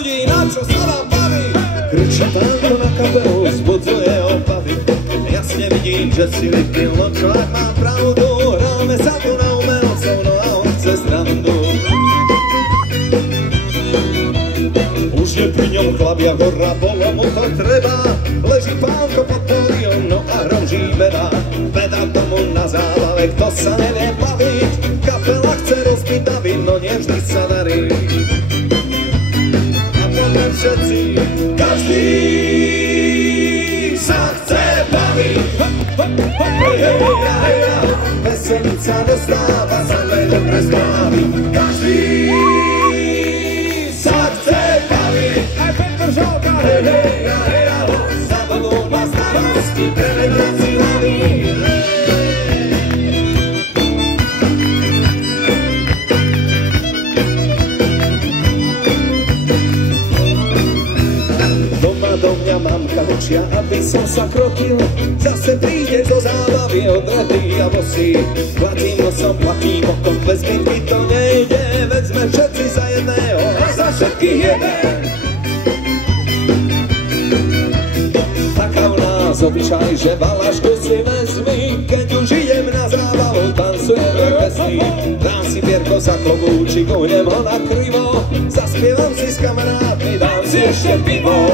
ľudí, na čo sa vám baví? Kričí pánko na kapelu, zbudzuje obavy. Jasne vidím, že si vypil, no čo ak mám pravdu. Hráme sa tu na umelcov, no a on chce srandu. Už je pri ňom chlapia hora, bolo mu to treba. Leží pánko pod pódium, no a hromží beda. Beda tomu na zábave, kto sa nevie baviť. Kapela chce rozbiť davy, no nevždy sa darí. A poďme všetci, každý sa chce baviť. Vesenica dostáva samé dobré správy. Každý sa chce baviť. Aj Petr Žalka. Zabudú na starosti, prevedať si hlavy. Do mňa mamka učia, aby som sa krotil. Zase prídeš do zábavy odretý a bosý. Platím nosom, platím okom, bez minky to nejde. Veď sme všetci za jedného a za všetkých jeden. Taká u nás obyčaj, že valašku si vezmi. Keď už idem na zábavu, tancujeme pesní. Dám si pierko za klobúčik, uhnem ho na krivo. Zaspievam si s kamarátmi, dám si ešte pivo.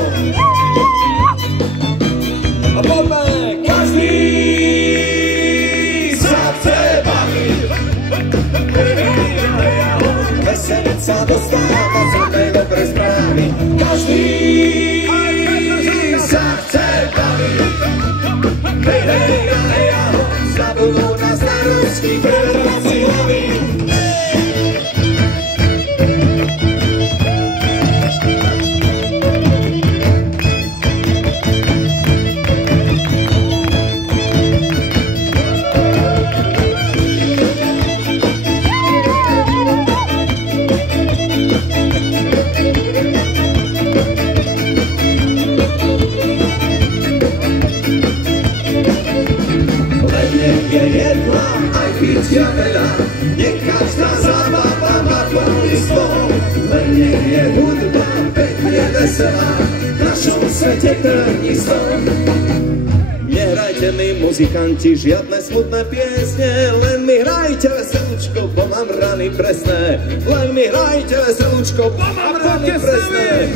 A poďme, každý sa chce baviť. Vesenica dostáva samé dobré správy. Každý sa chce baviť. Zabudú na starosti, prevedať si hlavy. Pitia veľa, nech každá zábava má plný stôl. Len nech je hudba pekne veselá, v našom svete trní stôl. Nehrajte mi, muzikanti, žiadne smutné piesne, len mi hrajte veselúčko, bo mám rany presné. Len mi hrajte veselúčko, bo mám rany presné.